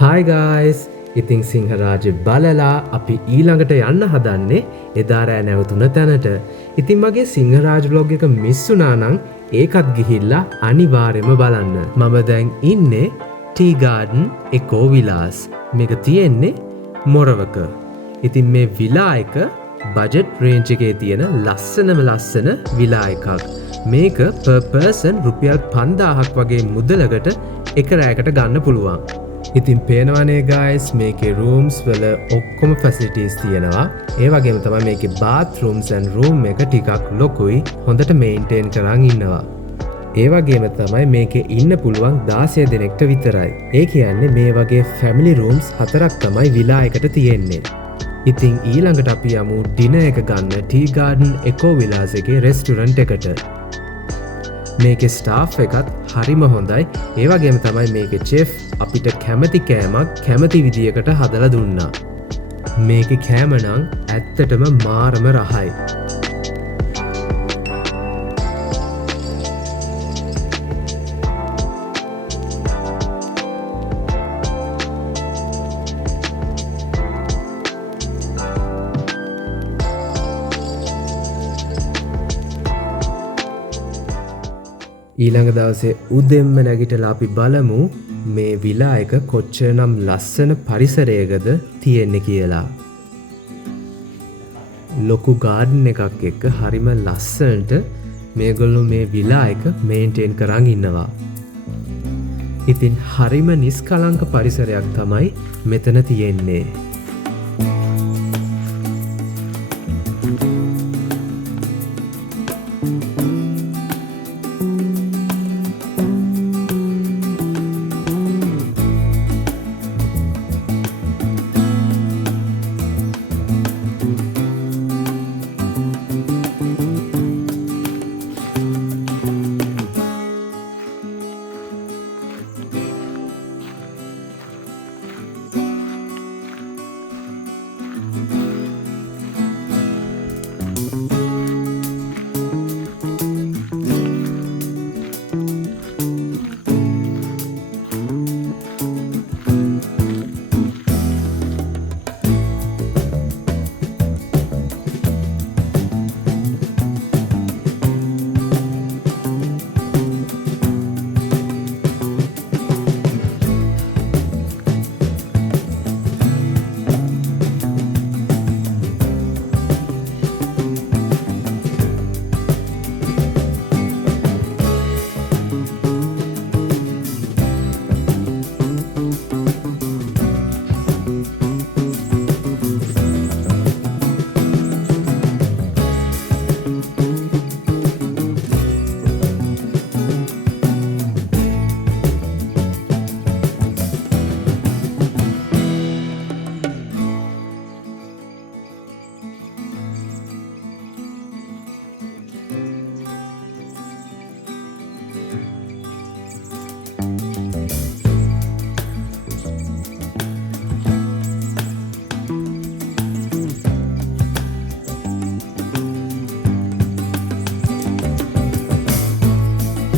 Hi guys! ඉතින් සිංහරාජ බලලා අපි ඊළඟට යන්න හදන්නේ එදා රෑ නැවතුන තැනට. ඉතින් මගේ සිංහරාජ vlog එක මිස් වුණා නම් ඒකත් ගිහිල්ලා අනිවාර්යයෙන්ම බලන්න. මම දැන් ඉන්නේ ටී ගාඩන් එකෝ විලාස්. මේක තියෙන්නේ මොරවක. ඉතින් මේ විලා එක බජට් රේන්ජ් එකේ තියෙන ලස්සන විලා එකක්. මේක per person රුපියල් 5000ක් වගේ මුදලකට එක රැයකට ගන්න පුළුවන්. ඉතින් පේනවනේ guys මේකේ rooms වල ඔක්කොම facilities තියෙනවා. ඒ වගේම තමයි මේකේ bathrooms and room එක ටිකක් ලොකුයි. හොඳට maintain කරන් ඉන්නවා. ඒ වගේම තමයි මේකේ ඉන්න පුළුවන් 16 දෙනෙක්ට විතරයි. ඒ කියන්නේ මේ වගේ family rooms 4ක් තමයි විලා එකට තියෙන්නේ. ඉතින් ඊළඟට අපි යමු dinner එක ගන්න ටී ගාඩන් එකෝ විලාස් එකේ restaurant එකට. මේකේ ස්ටාෆ් එකත් හරිම හොඳයි. ඒ වගේම තමයි මේකේ chef අපිට කැමති කෑමක් කැමති විදියකට හදලා දුන්නා. මේකේ කෑම නම් ඇත්තටම මාරම රහයි. ඊළඟ දවසේ උදෙන්ම නැගිටලා අපි බලමු මේ විලා එක කොච්චරනම් ලස්සන පරිසරයකද තියෙන්නේ කියලා. ලොකු ගාඩන් එකක් එක්ක හරිම ලස්සනට මේගොල්ලෝ මේ විලා එක මේන්ටේන් කරන් ඉන්නවා. ඉතින් හරිම නිස්කලංක පරිසරයක් තමයි මෙතන තියෙන්නේ.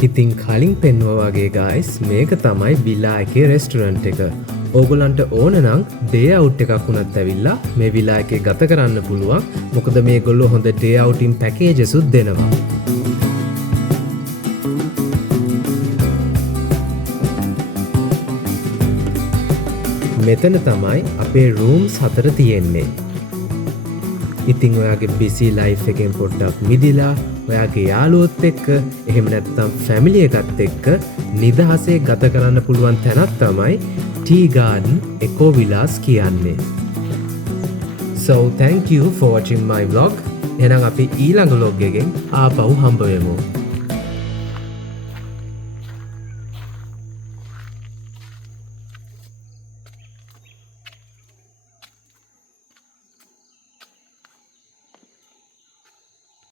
ඉතින් කලින් පෙන්වුවා වගේ guys මේක තමයි විලා එකේ රෙස්ටුරන්ට් එක. ඕගොල්ලන්ට ඕන නම් day out එකක් වුණත් ඇවිල්ලා මේ විලා එකේ ගත කරන්න පුළුවන්. මොකද මේගොල්ලෝ හොඳ day outing packages උත් දෙනවා. මෙතන තමයි අපේ rooms 4 තියෙන්නේ. ඉතින් ඔයාගේ busy life එකෙන් පොඩ්ඩක් මිදිලා ඔයාගේ යාළුවොත් එක්ක එහෙම නැත්නම් ෆැමිලි එකත් එක්ක නිදහසේ ගත කරන්න පුළුවන් තැනක් තමයි ටී ගාඩන් එකෝ විලාස් කියන්නේ. So thank you for watching my vlog. එහෙනම් අපි ඊළඟ vlog එකෙන් ආපහු හම්බ වෙමු.